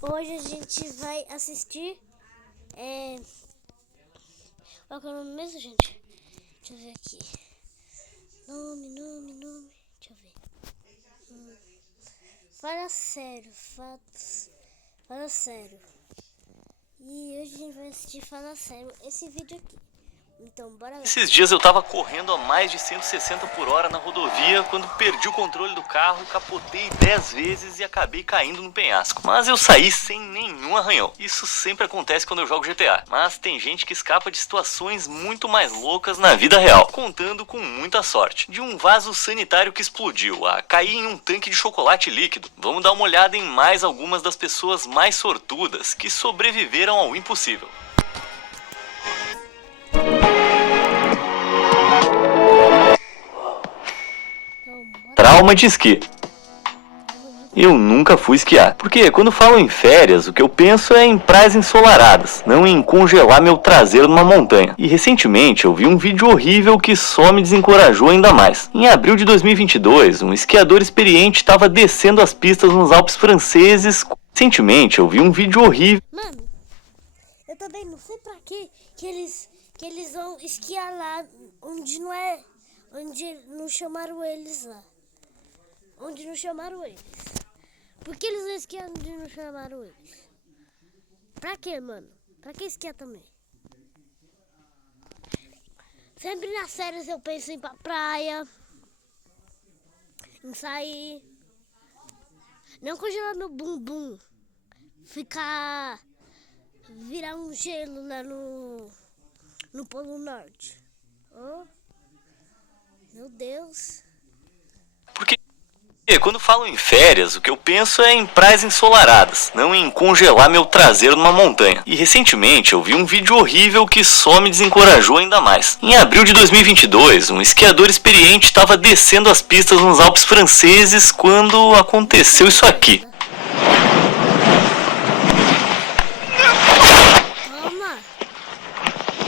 Hoje a gente vai assistir. Qual que é o nome mesmo, gente? Deixa eu ver aqui. Nome. Deixa eu ver. Fala sério, fatos. Fala sério. E hoje a gente vai assistir Fala Sério esse vídeo aqui. Então, bora lá. Esses dias eu tava correndo a mais de 160 por hora na rodovia quando perdi o controle do carro, capotei 10 vezes e acabei caindo no penhasco. Mas eu saí sem nenhum arranhão. Isso sempre acontece quando eu jogo GTA. Mas tem gente que escapa de situações muito mais loucas na vida real, contando com muita sorte. De um vaso sanitário que explodiu, a cair em um tanque de chocolate líquido. Vamos dar uma olhada em mais algumas das pessoas mais sortudas que sobreviveram ao impossível. Trauma de esqui. Eu nunca fui esquiar, porque quando falo em férias, o que eu penso é em praias ensolaradas, não em congelar meu traseiro numa montanha. E recentemente eu vi um vídeo horrível que só me desencorajou ainda mais. Em abril de 2022, um esquiador experiente estava descendo as pistas nos Alpes franceses. Recentemente eu vi um vídeo horrível. Mano, eu também não sei pra que eles vão esquiar lá onde não chamaram eles lá. Onde não chamaram eles. Por que eles não esquiam onde não chamaram eles? Pra quê, mano? Pra que esquiar também? Sempre nas férias eu penso em ir pra praia, em sair, não congelar meu bumbum, virar um gelo lá no Polo Norte. Oh, meu Deus. Porque quando falo em férias, o que eu penso é em praias ensolaradas, não em congelar meu traseiro numa montanha. E recentemente eu vi um vídeo horrível que só me desencorajou ainda mais. Em abril de 2022, um esquiador experiente estava descendo as pistas nos Alpes franceses quando aconteceu isso aqui. Toma!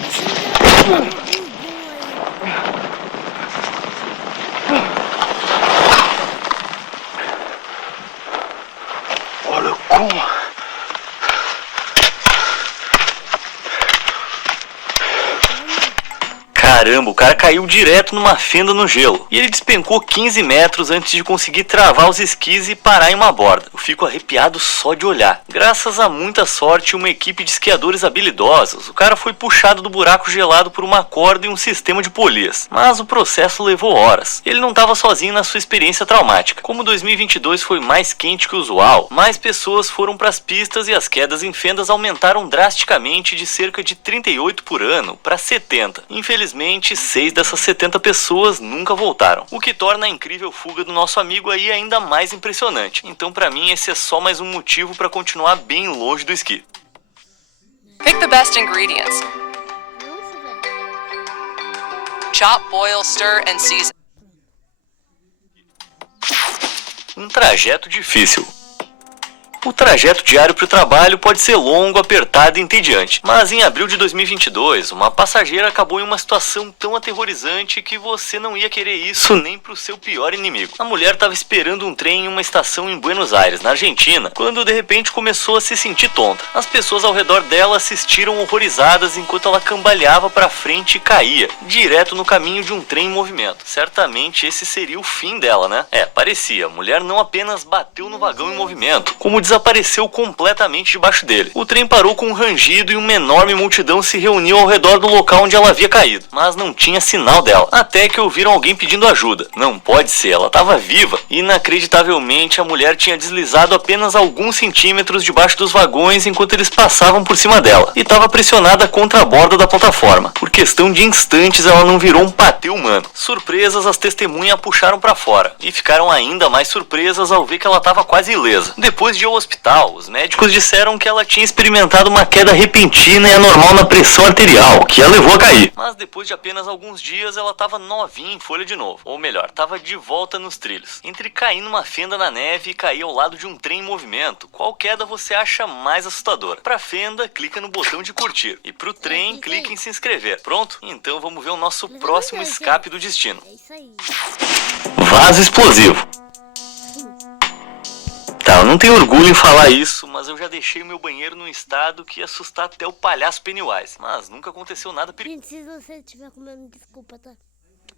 Você não quer meu bumbum aí. Olha como... Caramba, o cara caiu direto numa fenda no gelo. E ele despencou 15 metros antes de conseguir travar os esquis e parar em uma borda. Eu fico arrepiado só de olhar. Graças a muita sorte e uma equipe de esquiadores habilidosos, o cara foi puxado do buraco gelado por uma corda e um sistema de polias. Mas o processo levou horas. Ele não estava sozinho na sua experiência traumática. Como 2022 foi mais quente que o usual, mais pessoas foram para as pistas e as quedas em fendas aumentaram drasticamente de cerca de 38 por ano para 70. Infelizmente, 6 dessas 70 pessoas nunca voltaram, o que torna a incrível fuga do nosso amigo aí ainda mais impressionante. Então, pra mim, esse é só mais um motivo para continuar bem longe do esqui. Pick the best ingredients. Nossa, velho. Chop, boil, stir, and season. Um trajeto difícil. O trajeto diário para o trabalho pode ser longo, apertado e entediante, mas em abril de 2022, uma passageira acabou em uma situação tão aterrorizante que você não ia querer isso nem para o seu pior inimigo. A mulher estava esperando um trem em uma estação em Buenos Aires, na Argentina, quando de repente começou a se sentir tonta. As pessoas ao redor dela assistiram horrorizadas enquanto ela cambaleava para frente e caía, direto no caminho de um trem em movimento. Certamente esse seria o fim dela, né? Parecia. A mulher não apenas bateu no vagão em movimento, como desapareceu completamente debaixo dele. O trem parou com um rangido e uma enorme multidão se reuniu ao redor do local onde ela havia caído, mas não tinha sinal dela, até que ouviram alguém pedindo ajuda. Não pode ser, ela estava viva. Inacreditavelmente, a mulher tinha deslizado apenas alguns centímetros debaixo dos vagões enquanto eles passavam por cima dela, e estava pressionada contra a borda da plataforma. Por questão de instantes, ela não virou um patê humano. Surpresas, as testemunhas a puxaram para fora, e ficaram ainda mais surpresas ao ver que ela estava quase ilesa. Depois de ir ao hospital, os médicos disseram que ela tinha experimentado uma queda repentina e anormal na pressão arterial, que a levou a cair. Mas depois de apenas alguns dias, ela estava novinha em folha de novo. Ou melhor, estava de volta nos trilhos. Entre cair numa fenda na neve e cair ao lado de um trem em movimento, qual queda você acha mais assustadora? Pra fenda, clica no botão de curtir. E pro trem, clica em se inscrever. Pronto? Então vamos ver o nosso próximo escape do destino. É isso aí. Vaso explosivo. Tá, eu não tenho orgulho em falar isso, mas eu já deixei o meu banheiro num estado que ia assustar até o palhaço Pennywise. Mas nunca aconteceu nada Gente, se você estiver comendo, desculpa, tá?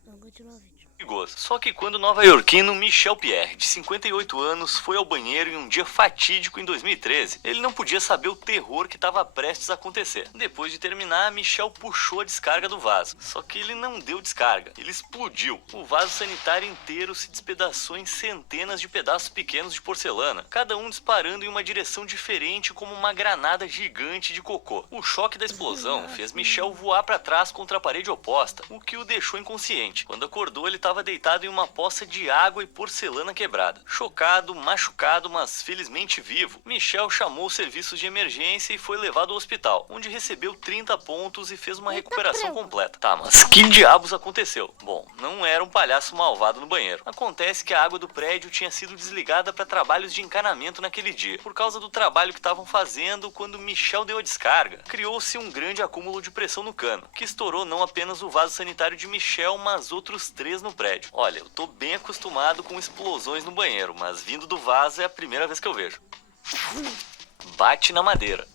Vamos continuar o vídeo. perigoso. Só que quando o nova-iorquino Michel Pierre, de 58 anos, foi ao banheiro em um dia fatídico em 2013, ele não podia saber o terror que estava prestes a acontecer. Depois de terminar, Michel puxou a descarga do vaso. Só que ele não deu descarga, ele explodiu. O vaso sanitário inteiro se despedaçou em centenas de pedaços pequenos de porcelana, cada um disparando em uma direção diferente como uma granada gigante de cocô. O choque da explosão fez Michel voar para trás contra a parede oposta, o que o deixou inconsciente. Quando acordou, ele estava deitado em uma poça de água e porcelana quebrada. Chocado, machucado, mas felizmente vivo, Michel chamou os serviços de emergência e foi levado ao hospital, onde recebeu 30 pontos e fez uma recuperação completa. Tá, mas que diabos aconteceu? Bom, não era um palhaço malvado no banheiro. Acontece que a água do prédio tinha sido desligada para trabalhos de encanamento naquele dia. Por causa do trabalho que estavam fazendo, quando Michel deu a descarga, criou-se um grande acúmulo de pressão no cano, que estourou não apenas o vaso sanitário de Michel, mas outros 3 no prédio. Olha, eu tô bem acostumado com explosões no banheiro, mas vindo do vaso é a primeira vez que eu vejo. Bate na madeira.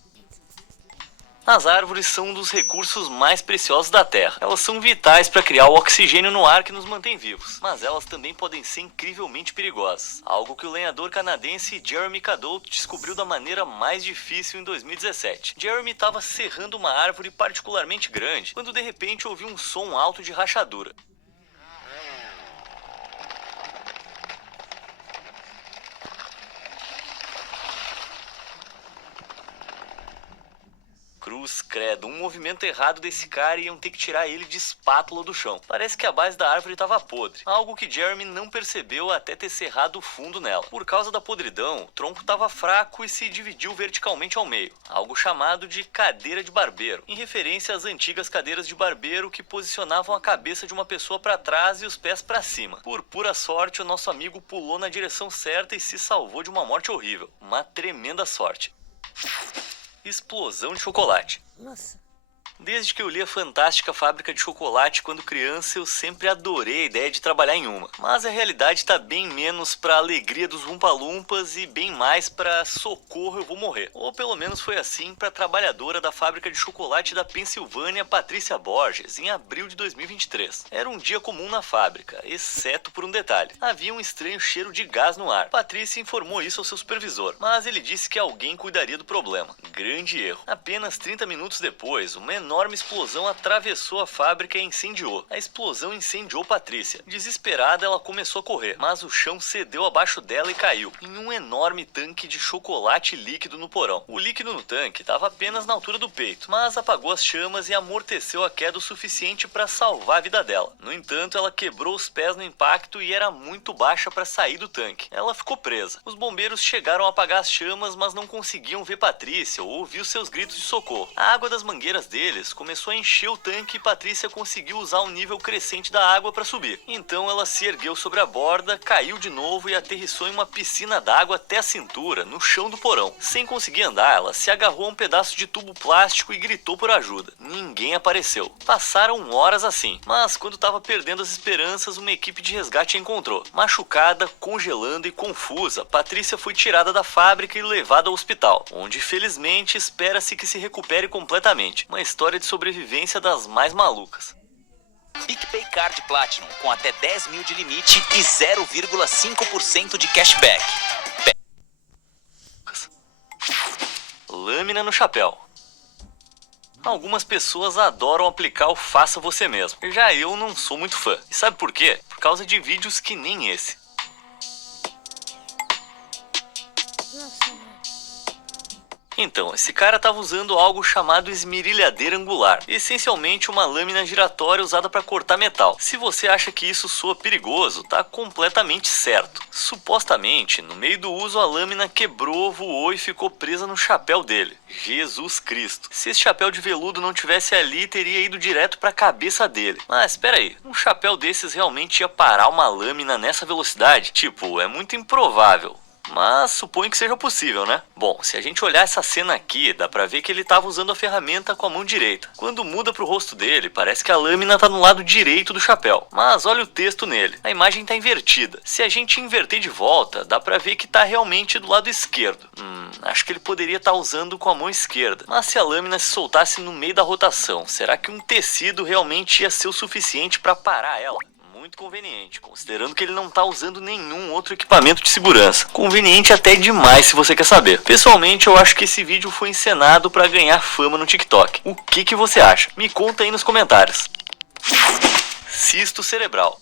As árvores são um dos recursos mais preciosos da Terra. Elas são vitais para criar o oxigênio no ar que nos mantém vivos, mas elas também podem ser incrivelmente perigosas, algo que o lenhador canadense Jeremy Cadot descobriu da maneira mais difícil em 2017. Jeremy estava serrando uma árvore particularmente grande, quando de repente ouviu um som alto de rachadura. Cruz credo, um movimento errado desse cara e iam ter que tirar ele de espátula do chão. Parece que a base da árvore estava podre, algo que Jeremy não percebeu até ter serrado o fundo nela. Por causa da podridão, o tronco estava fraco e se dividiu verticalmente ao meio, algo chamado de cadeira de barbeiro, em referência às antigas cadeiras de barbeiro que posicionavam a cabeça de uma pessoa para trás e os pés para cima. Por pura sorte, o nosso amigo pulou na direção certa e se salvou de uma morte horrível. Uma tremenda sorte. Explosão de chocolate. Nossa. Desde que eu li a fantástica Fábrica de Chocolate quando criança, eu sempre adorei a ideia de trabalhar em uma. Mas a realidade tá bem menos pra alegria dos Umpa-Lumpas e bem mais pra socorro, eu vou morrer. Ou pelo menos foi assim pra trabalhadora da Fábrica de Chocolate da Pensilvânia, Patrícia Borges, em abril de 2023. Era um dia comum na fábrica, exceto por um detalhe. Havia um estranho cheiro de gás no ar. Patrícia informou isso ao seu supervisor, mas ele disse que alguém cuidaria do problema. Grande erro. Apenas 30 minutos depois, uma enorme explosão atravessou a fábrica e incendiou. A explosão incendiou Patrícia. Desesperada, ela começou a correr, mas o chão cedeu abaixo dela e caiu em um enorme tanque de chocolate líquido no porão. O líquido no tanque estava apenas na altura do peito, mas apagou as chamas e amorteceu a queda o suficiente para salvar a vida dela. No entanto, ela quebrou os pés no impacto e era muito baixa para sair do tanque. Ela ficou presa. Os bombeiros chegaram a apagar as chamas, mas não conseguiam ver Patrícia ou ouvir os seus gritos de socorro. A água das mangueiras deles começou a encher o tanque e Patrícia conseguiu usar o nível crescente da água para subir. Então ela se ergueu sobre a borda, caiu de novo e aterrissou em uma piscina d'água até a cintura, no chão do porão. Sem conseguir andar, ela se agarrou a um pedaço de tubo plástico e gritou por ajuda. Ninguém apareceu. Passaram horas assim, mas quando estava perdendo as esperanças, uma equipe de resgate a encontrou. Machucada, congelando e confusa, Patrícia foi tirada da fábrica e levada ao hospital, onde felizmente espera-se que se recupere completamente. Uma história de sobrevivência das mais malucas. PicPay Card Platinum com até 10 mil de limite e 0,5% de cashback. Lâmina no chapéu. Algumas pessoas adoram aplicar o faça você mesmo. Já eu não sou muito fã. E sabe por quê? Por causa de vídeos que nem esse. Nossa, velho. Então, esse cara estava usando algo chamado esmerilhadeira angular, essencialmente uma lâmina giratória usada para cortar metal. Se você acha que isso soa perigoso, tá completamente certo. Supostamente, no meio do uso, a lâmina quebrou, voou e ficou presa no chapéu dele. Jesus Cristo. Se esse chapéu de veludo não tivesse ali, teria ido direto para a cabeça dele. Mas espera aí, um chapéu desses realmente ia parar uma lâmina nessa velocidade? Tipo, é muito improvável. mas suponho que seja possível, né? Bom, se a gente olhar essa cena aqui, dá pra ver que ele tava usando a ferramenta com a mão direita. Quando muda pro rosto dele, parece que a lâmina tá no lado direito do chapéu. Mas olha o texto nele, a imagem tá invertida. Se a gente inverter de volta, dá pra ver que tá realmente do lado esquerdo. Acho que ele poderia estar usando com a mão esquerda. Mas se a lâmina se soltasse no meio da rotação, será que um tecido realmente ia ser o suficiente pra parar ela? Muito conveniente, considerando que ele não tá usando nenhum outro equipamento de segurança. Conveniente até demais se você quer saber. Pessoalmente, eu acho que esse vídeo foi encenado para ganhar fama no TikTok. O que você acha? Me conta aí nos comentários. Cisto cerebral.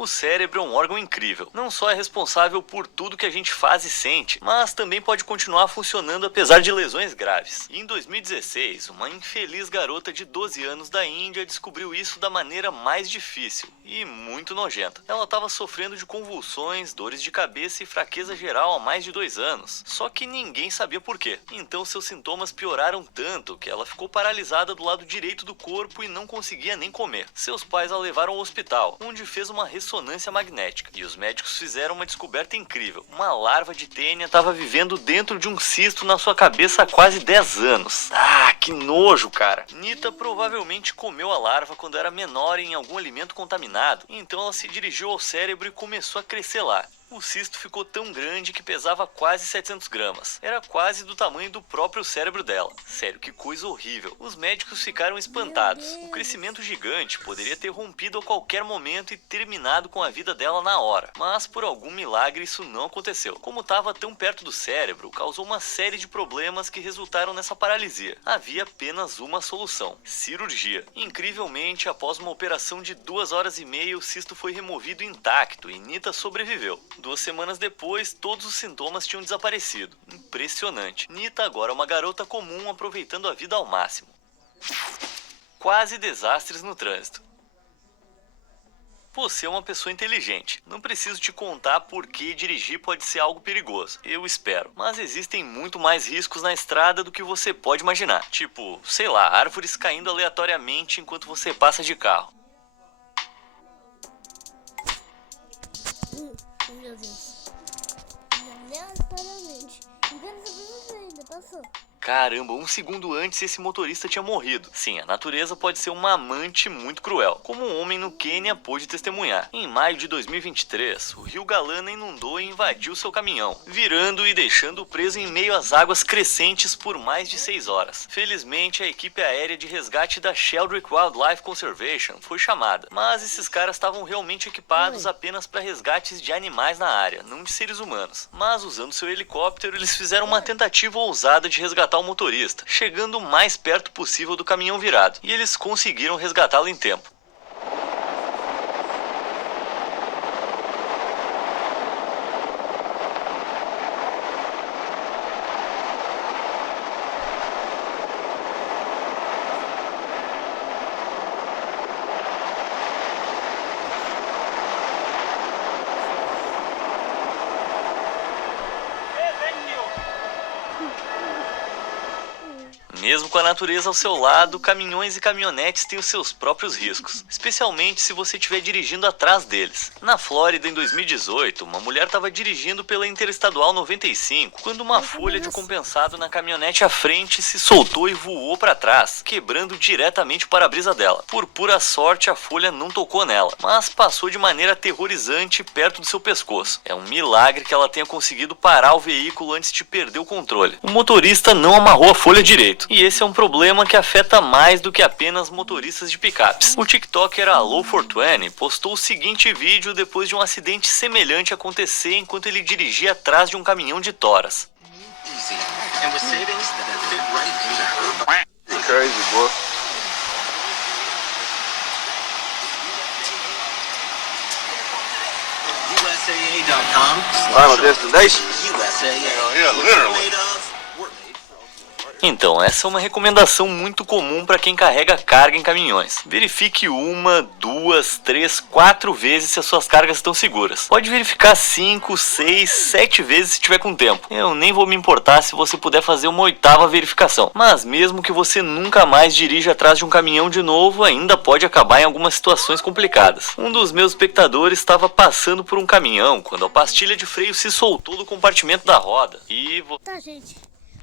O cérebro é um órgão incrível. Não só é responsável por tudo que a gente faz e sente, mas também pode continuar funcionando apesar de lesões graves. E em 2016, uma infeliz garota de 12 anos da Índia descobriu isso da maneira mais difícil e muito nojenta. Ela estava sofrendo de convulsões, dores de cabeça e fraqueza geral há mais de 2 anos. Só que ninguém sabia por quê. Então seus sintomas pioraram tanto que ela ficou paralisada do lado direito do corpo e não conseguia nem comer. Seus pais a levaram ao hospital, onde fez uma ressonância magnética. E os médicos fizeram uma descoberta incrível. Uma larva de tênia estava vivendo dentro de um cisto na sua cabeça há quase 10 anos. Ah, que nojo, cara. Nita provavelmente comeu a larva quando era menor em algum alimento contaminado. Então ela se dirigiu ao cérebro e começou a crescer lá. O cisto ficou tão grande que pesava quase 700 gramas. Era quase do tamanho do próprio cérebro dela. Sério, que coisa horrível. Os médicos ficaram espantados. O crescimento gigante poderia ter rompido a qualquer momento e terminado com a vida dela na hora. Mas por algum milagre isso não aconteceu. Como estava tão perto do cérebro, causou uma série de problemas que resultaram nessa paralisia. Havia apenas uma solução: cirurgia. Incrivelmente, após uma operação de 2 horas e meia, o cisto foi removido intacto e Nita sobreviveu. 2 semanas depois, todos os sintomas tinham desaparecido. Impressionante. Nita agora é uma garota comum aproveitando a vida ao máximo. Quase desastres no trânsito. Você é uma pessoa inteligente. Não preciso te contar por que dirigir pode ser algo perigoso. Eu espero. Mas existem muito mais riscos na estrada do que você pode imaginar. Tipo, sei lá, árvores caindo aleatoriamente enquanto você passa de carro. Meu Deus. Aleatoriamente. Ainda passou. Caramba, 1 segundo antes esse motorista tinha morrido. Sim, a natureza pode ser uma amante muito cruel, como um homem no Quênia pôde testemunhar. Em maio de 2023, o rio Galana inundou e invadiu seu caminhão, virando e deixando-o preso em meio às águas crescentes por mais de 6 horas. Felizmente, a equipe aérea de resgate da Sheldrick Wildlife Conservation foi chamada, mas esses caras estavam realmente equipados apenas para resgates de animais na área, não de seres humanos. Mas usando seu helicóptero, eles fizeram uma tentativa ousada de resgatar o motorista, chegando o mais perto possível do caminhão virado, e eles conseguiram resgatá-lo em tempo. Mesmo com a natureza ao seu lado, caminhões e caminhonetes têm os seus próprios riscos, especialmente se você estiver dirigindo atrás deles. Na Flórida, em 2018, uma mulher estava dirigindo pela Interestadual 95 quando uma folha de compensado na caminhonete à frente se soltou e voou para trás, quebrando diretamente o para-brisa dela. Por pura sorte, a folha não tocou nela, mas passou de maneira aterrorizante perto do seu pescoço. É um milagre que ela tenha conseguido parar o veículo antes de perder o controle. O motorista não amarrou a folha direito. E esse é um problema que afeta mais do que apenas motoristas de picapes. O TikToker Allo420 postou o seguinte vídeo depois de um acidente semelhante acontecer enquanto ele dirigia atrás de um caminhão de toras. Crazy, boy. USAA.com. Final destination. USAA. Yeah, literally. Então, essa é uma recomendação muito comum para quem carrega carga em caminhões. Verifique 1, 2, 3, 4 vezes se as suas cargas estão seguras. Pode verificar 5, 6, 7 vezes se tiver com tempo. Eu nem vou me importar se você puder fazer uma 8ª verificação. Mas mesmo que você nunca mais dirija atrás de um caminhão de novo, ainda pode acabar em algumas situações complicadas. Um dos meus espectadores estava passando por um caminhão quando a pastilha de freio se soltou do compartimento da roda. Tá, gente.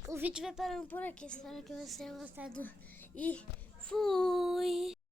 O vídeo vai parando por aqui. Espero que vocês tenham gostado. E fui!